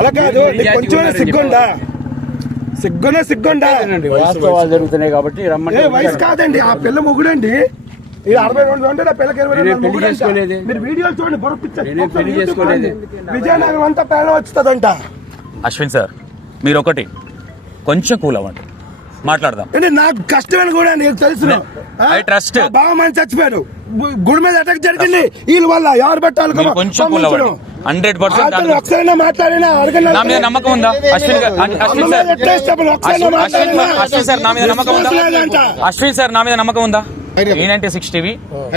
అలా కాదు, కొంచెం సిగ్గుండా వాస్తవాలు జరుగుతున్నాయి కాబట్టి రమ్మంటే. వయసు కాదండి, ఆ పిల్ల మొగుడండి. 62 అంటే నా పిల్లకి 22. మీరు వీడియోలు చూడండి. విజయనగరం అంతా పేలం వచ్చుతుందంట. అశ్విన్ సార్ మీరు ఒకటి కొంచెం కూల్ అవ్వండి, మాట్లాడదాం. అంటే నాకు కష్టమైన కూడా నీకు తెలుసు. బాగా మంది చచ్చిపోయారు. గుడి మీద అటాక్ జరిగింది వీళ్ళ వల్ల. ఎవరు పెట్టాలి? కొంచెం కూల్ అవ్వండి. 100% ఒకసారి మాట్లాడినా నా మీద నమ్మకం ఉందా? అశ్విన్ సార్ నా మీద నమ్మకం ఉందా? అశ్విన్ సార్ నా మీద నమ్మకం ఉందా? E96 TV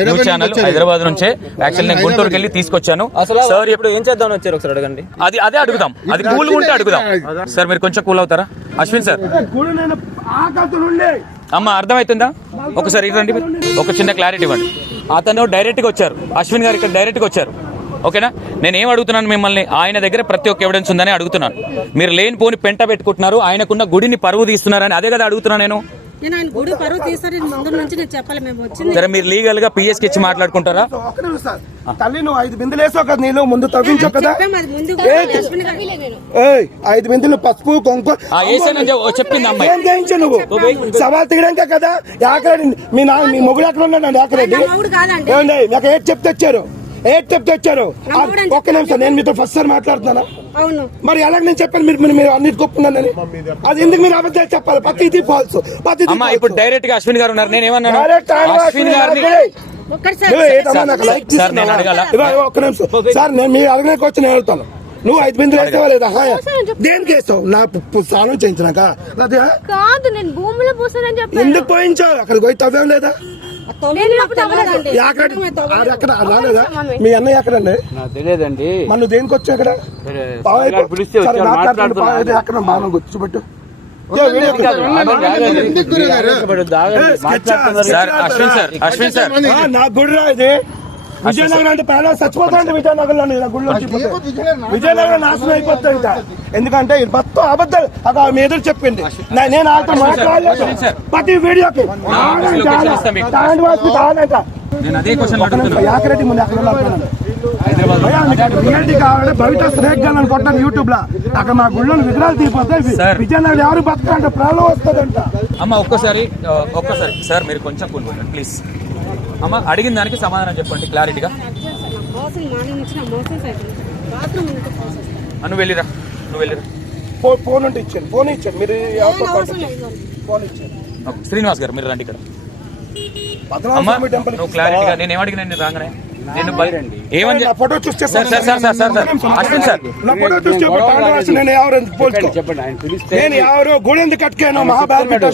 news channel Hyderabad నుంచే యాక్చువల్ నేను గుంటూరుకి వెళ్ళి తీసుకొచ్చాను. సార్ ఇప్పుడు ఏం చేద్దాం వచ్చారు ఒకసారి అడగండి. అదే అడుగుదాం. అది కూల్ ఉంటే అడుగుదాం. సార్ మీరు కొంచెం కూల్ అవుతారా? అశ్విన్ సార్ అమ్మ అర్థమవుతుందా? ఒకసారి ఇవ్వండి, ఒక చిన్న క్లారిటీ ఇవ్వండి. అతను డైరెక్ట్ గా వచ్చారు. అశ్విన్ గారు ఇక్కడ డైరెక్ట్ గా వచ్చారు. ఓకేనా? నేనేం అడుగుతున్నాను మిమ్మల్ని, ఆయన దగ్గర ప్రతి ఒక్క ఎవిడెన్స్ ఉందని అడుగుతున్నాను. మీరు లేని పోని పెంట పెట్టుకుంటున్నారు, ఆయనకున్న గుడిని పరువు తీస్తున్నారని అదే కదా అడుగుతున్నాను నేను. ఆయన గుడి పరువు తీసారి ముందు నుంచి నేను చెప్పాలి. మేము వచ్చింది సరే, మీరు లీగల్ గా పిఎస్కి ఇచ్చి మాట్లాడుకుంటారా? తల్లి నువ్వు 5 బిందులు వేసావు కదా, నీళ్ళు ముందు తవ్వించావు కదా. 5 బిందులు పసుపు కుంకుమ చెప్పింది అమ్మాయి. ఏం చేయించు నువ్వు? సవాల్ తీయడానికే కదా. యాకరెడ్డి మీ మొగుడు ఎక్కడ ఉన్నాడు? యాకరెడ్డి ఏమండి నాకు ఏది చెప్తే వచ్చారు? ఒక్క నిమిషం, నేను మీతో ఫస్ట్ సార్ మాట్లాడుతున్నాను. మరి ఎలాగ నేను చెప్పాను మీరు అన్నిటి గొప్పన్నానని? అది ఎందుకు మీరు అబద్ధాలు చెప్పాలి? ప్రతిదీ ఫాల్స్. ఇప్పుడు డైరెక్ట్ గా అశ్విన్ గారు ఉన్నారు. నేను ఏమన్నాను? అశ్విన్ గారిని ఒక్క నిమిషం సార్, నేను మీరు అడగడానికి వచ్చి నేను వెళ్తాను. నువ్వు 5 బిందులు వేస్తావా లేదా? దేనికి వేస్తావు? నా స్నానం చేయించినాక కాదు, నేను భూమిలో పోస్తానని చెప్పాను. ఎందుకు పోయించావు? అక్కడికి పోయి తవ్వేం లేదా? ఎక్కడ రాలేదా? మీ అన్నయ్య ఎక్కడండి? నాకు తెలియదండి. మన దేనికి వచ్చా? అక్కడ ఎక్కడ బాగా కూర్చోబెట్టు. నా గుడిరా ఇది. విజయనగరం అంటే పేద చచ్చిపోతాంటే విజయనగరంలో గుడిలో విజయనగరం నాశనం అయిపోతాంట. ఎందుకంటే ఇది మొత్తం అబద్ధాలు. అక్కడ ఆమె ఎదురు చెప్పింది. నేను ఆమెతో మాట్లాడలేదు. ప్రతి వీడియోకి యాకరెడ్డి ముందు అక్కడ కావాలంటే బయట స్నేక్ గన్ కొట్టాను యూట్యూబ్ లో. అక్కడ మా గుళ్ళో విగ్రహాలు తీసిపోతే విజయనగరం ఎవరు బతకంటే ప్రాణం వస్తుందంట. అమ్మ ఒక్కసారి సార్ మీరు కొంచెం కూర్చోండి ప్లీజ్. అమ్మ అడిగిన దానికి సమాధానం చెప్పండి క్లారిటీగా. నువ్వు వెళ్ళిరా. ఫోన్ ఉంటే ఇచ్చాను. ఫోన్ మీరు ఫోన్ ఇచ్చాను. శ్రీనివాస్ గారు మీరు రండి ఇక్కడ. నువ్వు క్లారిటీగా నేను ఏమడిగినా నేను రాగానే నేను ఏమని ఫోటో చూస్తే నేను ఎవరు గోడ ఎందుకు కట్టుకాను? మహాభారత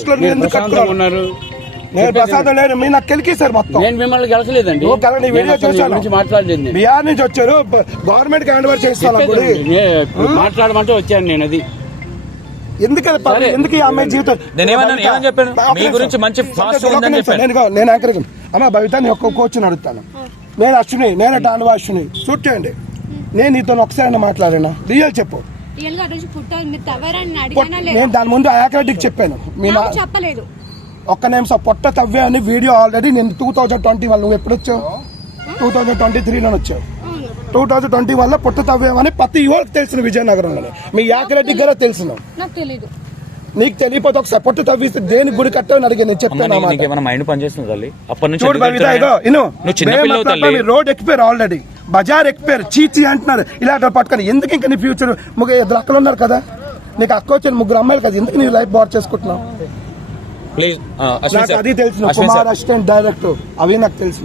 ఉన్నారు నేను ప్రసాదం లేదు మీరు నాకు కెలికేశారు మొత్తం. నేను మిమ్మల్ని గెలచలేదండి. నువ్వు కల- నీ వీడియో నేను అసలు మీ చూశాను. గురించి మాట్లాడలేదు నేను. బిహార్ నుంచి వచ్చారు గవర్నమెంట్ కి హ్యాండ్ ఓవర్ చేస్తాను అప్పుడు. మాట్లాడమంటే వచ్చాను నేను. అది ఎందుకని ఎందుకు ఈ అమ్మాయి జీవితం నేనేమన్నాను? ఏమని చెప్పాను? మీ గురించి మంచి ఫాస్ట్ ఉందని చెప్పాను. నేను యాంకరింగ్ అమ్మ భవిత నేను ఒక్క కోచ్ని అడుగుతాను. నేను అశ్విని, నేను టాన్వా అశ్విని. షూట్ చేయండి. నేను నీతో ఒకసారి మాట్లాడినా రియల్ చెప్పు. రియల్ గా ఆ రోజు పుట్టాలి మీరు తవ్వారని అడిగానా లేదా? నేను దాని ముందు యాక్రెడిక్ చెప్పాను. మీ నాకు చెప్పలేదు. ఒక్క నిమిషం పొట్ట తవ్వే అని వీడియో ఆల్రెడీ నేను 2021 నువ్వు ఎప్పుడు వచ్చావు? 2023 వచ్చావు. 2021 లో పొట్ట తవ్వేమని ప్రతి యువకు తెలిసిన విజయనగరంలో. మీ యాక్రెడిక్ గారే తెలిసిన. నాకు తెలీదు. నీకు తెలియపోతే ఒకసారి పొట్టు తవ్విస్తే దేని గుడి కట్టని అడిగి నేను చెప్పాను. నీకేమైనా మైండ్ పనిచేస్తుంది తల్లి? అప్పటి నుంచి చూడు బబిత, ఇగో నువ్వు చిన్నపిల్లవు తల్లి. రోడ్ ఎక్కిపోయారు, ఆల్రెడీ బజార్ ఎక్కిపోయారు, చీచి అంటున్నారు. ఇలా పట్టుకొని ఎందుకు ఇంకా నీ ఫ్యూచర్? ఇద్దరు అక్కలు ఉన్నారు కదా, నీకు అక్క వచ్చిన 3 అమ్మాయిలు కదా, ఎందుకు నీ లైఫ్ బాగా చేసుకుంటున్నావు? ప్లీజ్ నాకు అది తెలుసు. కుమార్ అసిస్టెంట్ డైరెక్టర్ అవి నాకు తెలుసు.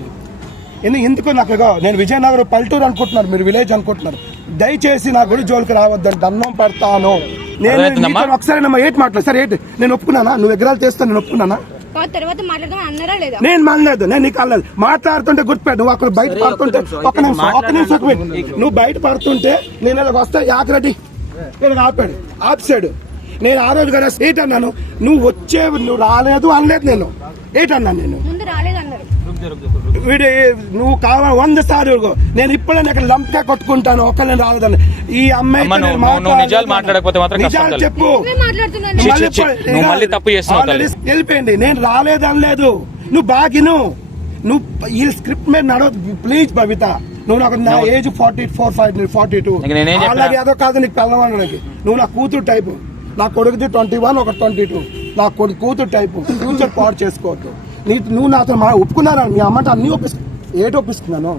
ఎందుకు నాకు నేను విజయనగరం పల్లెటూరు అనుకుంటున్నారు, మీరు విలేజ్ అనుకుంటున్నారు. దయచేసి నా గుడి జోలికి రావద్దని దండం పెడతాను. నేను ఒకసారి ఏంటి మాట్లాడు సార్? ఏంటి నేను ఒప్పుకున్నానా? నువ్వు విగ్రహాలు చేస్తాను నేను ఒప్పుకున్నానా? తర్వాత మాట్లాడదాం అన్నారా లేదా? నేను మానలేదు, నేను నీకు అనలేదు. మాట్లాడుతుంటే గుర్తుపెట్టు. నువ్వు అక్కడ బయట పడుతుంటే ఒక్క నిమిషం నువ్వు బయట పడుతుంటే నేను ఇలా వస్తా యాకరెడ్డి నేను ఆపాడు. నేను ఆ రోజు కదా ఏంటన్నాను? నువ్వు రాలేదు అనలేదు. నేను ఏంటన్నాను? నేను ముందు రాలేదన్నారు. నువ్వు కావాలి 100 సార్లు నేను ఇప్పుడే ఇక్కడ లంప్గా కొట్టుకుంటాను. ఒక్కళ్ళని రాలేదని ఈ అమ్మాయి నిజాలు మాట్లాడకపోతే మాత్రం నిజాలు చెప్పు. వెళ్ళిపోయింది. నేను రాలేదనలేదు. నువ్వు బాగిను. నువ్వు ఈ స్క్రిప్ట్ మీద నడవద్దు ప్లీజ్ బబిత. నువ్వు నాకు నా ఏజ్ 42 అలాగే అదో కాదు నీకు పెళ్ళమనడానికి. నువ్వు నా కూతురు టైపు. నా కొడుకుది 21 ఒక 22. నా కూతురు టైపు. ఫ్యూచర్ పాడు చేసుకోవద్దు. నువ్వు నాతో ఒప్పుకున్నారా? మీ అమ్మంటే అన్ని ఒప్పిస్తున్నాను.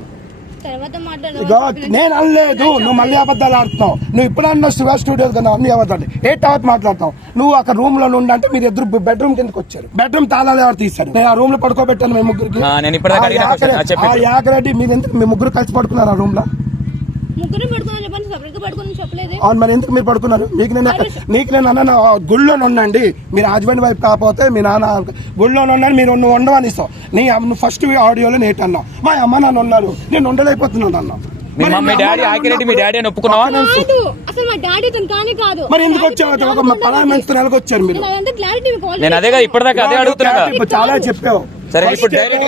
నేను అనలేదు. నువ్వు మళ్ళీ అబద్ధాలు ఆడుతున్నావు. నువ్వు ఇప్పుడు అన్న శివ స్టూడియో కదా అన్ని అబద్ధాలు. తర్వాత మాట్లాడతావు. నువ్వు అక్కడ రూమ్ లో ఉండంటే మీరు ఇద్దరు బెడ్రూమ్ కిందకి వచ్చారు. బెడ్రూమ్ తాళాలు ఎవరు తీశారు? నేను ఆ రూమ్ లో పడుకోబెట్టాను మేము ముగ్గురికి. ఆ యాకరెడ్డి మీరు ఎందుకు మీ ముగ్గురు కలిసి పడుకున్నారు ఆ రూమ్ లో? అవును, మరి ఎందుకు మీరు పడుకున్నారు? నీకు నేను అన్న గుళ్ళో ఉండండి. మీరు హస్బెండ్ వైఫ్ కాకపోతే మీ నాన్న గుళ్ళో ఉండండి. మీరు ఉండవని ఇస్తావు. నువ్వు ఫస్ట్ ఆడియోలో నేట్ అన్నావు మా అమ్మ నాన్న ఉన్నారు, నేను ఉండలేకపోతున్నాను అన్నా. మరి ఎందుకు వచ్చావు? నెలకు వచ్చారు మీరు. చాలా చెప్పావు.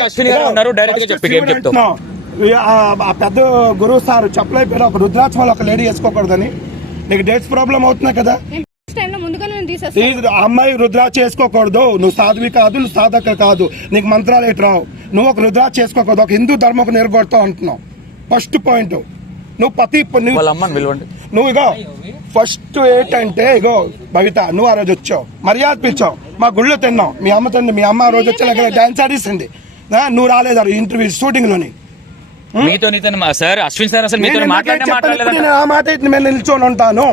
అశ్విని గారు ఉన్నారు, డైరెక్ట్ గా చెప్పి ఆ పెద్ద గురువు సార్ చెప్పలేకపోయినా ఒక రుద్రాక్ష ఒక లేడీ వేసుకోకూడదని. నీకు డేట్స్ ప్రాబ్లం అవుతున్నాయి కదా. అమ్మాయి రుద్రాక్ష చేసుకోకూడదు. నువ్వు సాధువి కాదు, నువ్వు సాధక కాదు, నీకు మంత్రాలు ఎటు రావు. నువ్వు ఒక రుద్రాక్ష చేసుకోకూడదు. ఒక హిందూ ధర్మకు నిలబడతావు అంటున్నావు. ఫస్ట్ పాయింట్ నువ్వు ఇగో ఫస్ట్ ఏంటంటే ఇగో భవిత, నువ్వు ఆ రోజు వచ్చావు, మర్యాద పిలిచావు, మా గుళ్ళో తిన్నావు. మీ అమ్మ తింది. మీ అమ్మ ఆ రోజు వచ్చి డాన్స్ ఆడిస్తుంది. నువ్వు రాలేదు ఇంటర్వ్యూ షూటింగ్ లోని. మీతో సార్ అశ్విన్ సార్ అసలు మీతో నేను ఆ మాట నేను నిల్చొని ఉంటాను.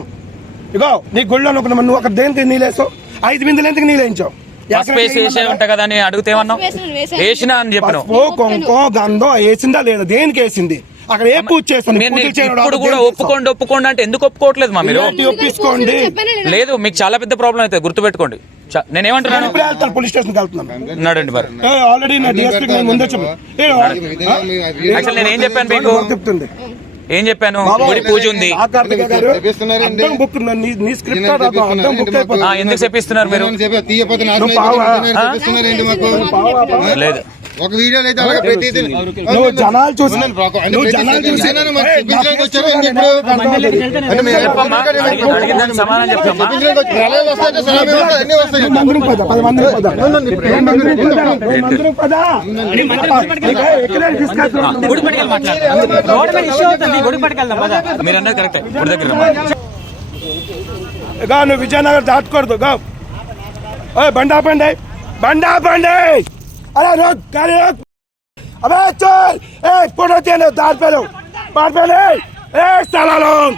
ఇగో నీ గుళ్ళో నువ్వు ఒక దేనికి నీళ్ళేసావు? 5 బిందెలు ఎందుకు నీళ్ళేయించావు? ఉంటా కదా అని అడిగితే వేసినా అని చెప్పాను. కొంకో గంధం వేసిందా లేదా? దేనికి వేసింది? అక్కడ ఏ పూజ చేస్తాను? ఒప్పుకోండి అంటే ఎందుకు ఒప్పుకోవట్లేదు మా మీరు? ఒప్పించుకోండి. లేదు, మీకు చాలా పెద్ద ప్రాబ్లం అవుతుంది, గుర్తుపెట్టుకోండి. నేనేమంటున్నాను, పోలీస్ స్టేషన్ వెళ్తున్నాను. ఆల్రెడీ నేనేం చెప్పాను మీకు? చెప్తుంది ఏం చెప్పాను? గుడి పూజ ఉంది. ఎందుకు చెప్పిస్తున్నారు మీరు? లేదు ఒక వీడియో అయితే జనాలు చూసి సమాధానం చెప్తామా? మీరన్నా కరెక్ట్. గుడి దగ్గర నువ్వు విజయనగర్ దాటకూడదు. బండి ఆపండి, బండి ఆపండి. अरे रोक गाड़ी रोक. अबे चल, ए फोटो दे लो, दार पे लो, बाहर पे ले, ए साला लोग.